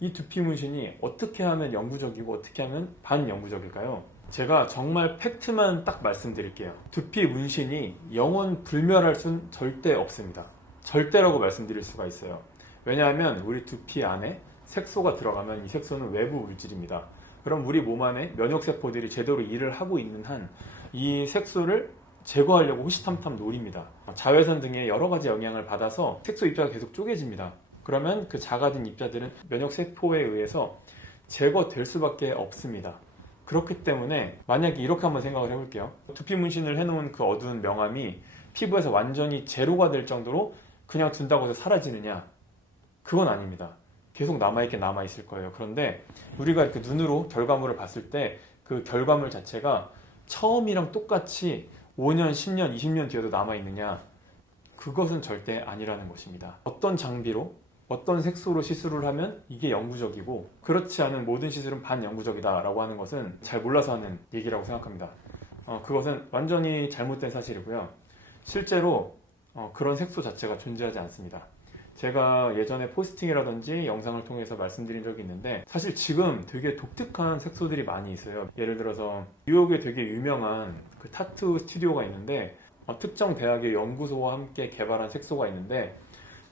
이 두피 문신이 어떻게 하면 영구적이고 어떻게 하면 반영구적일까요? 제가 정말 팩트만 딱 말씀드릴게요. 두피 문신이 영원 불멸할 순 절대 없습니다. 절대라고 말씀드릴 수가 있어요. 왜냐하면 우리 두피 안에 색소가 들어가면 이 색소는 외부 물질입니다. 그럼 우리 몸 안에 면역세포들이 제대로 일을 하고 있는 한 이 색소를 제거하려고 호시탐탐 노립니다. 자외선 등의 여러 가지 영향을 받아서 색소 입자가 계속 쪼개집니다. 그러면 그 작아진 입자들은 면역세포에 의해서 제거될 수밖에 없습니다. 그렇기 때문에 만약에 이렇게 한번 생각을 해볼게요. 두피 문신을 해놓은 그 어두운 명암이 피부에서 완전히 제로가 될 정도로 그냥 둔다고 해서 사라지느냐? 그건 아닙니다. 계속 남아있긴 남아있을 거예요. 그런데 우리가 이렇게 눈으로 결과물을 봤을 때 그 결과물 자체가 처음이랑 똑같이 5년, 10년, 20년 뒤에도 남아있느냐? 그것은 절대 아니라는 것입니다. 어떤 장비로, 어떤 색소로 시술을 하면 이게 영구적이고 그렇지 않은 모든 시술은 반영구적이다라고 하는 것은 잘 몰라서 하는 얘기라고 생각합니다. 그것은 완전히 잘못된 사실이고요. 실제로 그런 색소 자체가 존재하지 않습니다. 제가 예전에 포스팅이라든지 영상을 통해서 말씀드린 적이 있는데 사실 지금 되게 독특한 색소들이 많이 있어요. 예를 들어서 뉴욕에 되게 유명한 그 타투 스튜디오가 있는데 특정 대학의 연구소와 함께 개발한 색소가 있는데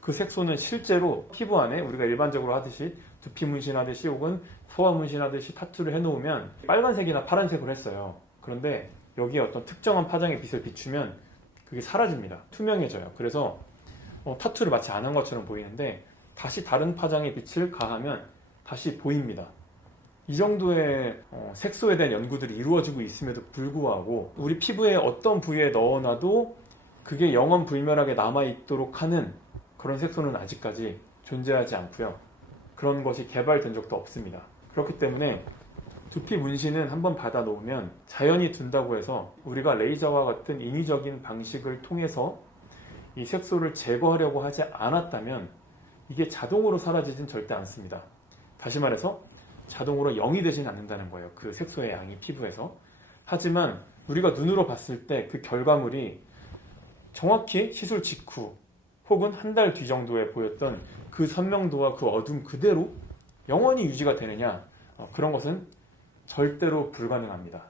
그 색소는 실제로 피부 안에 우리가 일반적으로 하듯이 두피 문신 하듯이 혹은 소아 문신 하듯이 타투를 해놓으면 빨간색이나 파란색으로 했어요. 그런데 여기에 어떤 특정한 파장의 빛을 비추면 그게 사라집니다. 투명해져요. 그래서 타투를 마치 안 한 것처럼 보이는데 다시 다른 파장의 빛을 가하면 다시 보입니다. 이 정도의 색소에 대한 연구들이 이루어지고 있음에도 불구하고 우리 피부의 어떤 부위에 넣어놔도 그게 영원 불멸하게 남아있도록 하는 그런 색소는 아직까지 존재하지 않고요. 그런 것이 개발된 적도 없습니다. 그렇기 때문에 두피 문신은 한번 받아 놓으면 자연히 둔다고 해서 우리가 레이저와 같은 인위적인 방식을 통해서 이 색소를 제거하려고 하지 않았다면 이게 자동으로 사라지진 절대 않습니다. 다시 말해서 자동으로 0이 되진 않는다는 거예요. 그 색소의 양이 피부에서. 하지만 우리가 눈으로 봤을 때 그 결과물이 정확히 시술 직후 혹은 한 달 뒤 정도에 보였던 그 선명도와 그 어둠 그대로 영원히 유지가 되느냐? 그런 것은 절대로 불가능합니다.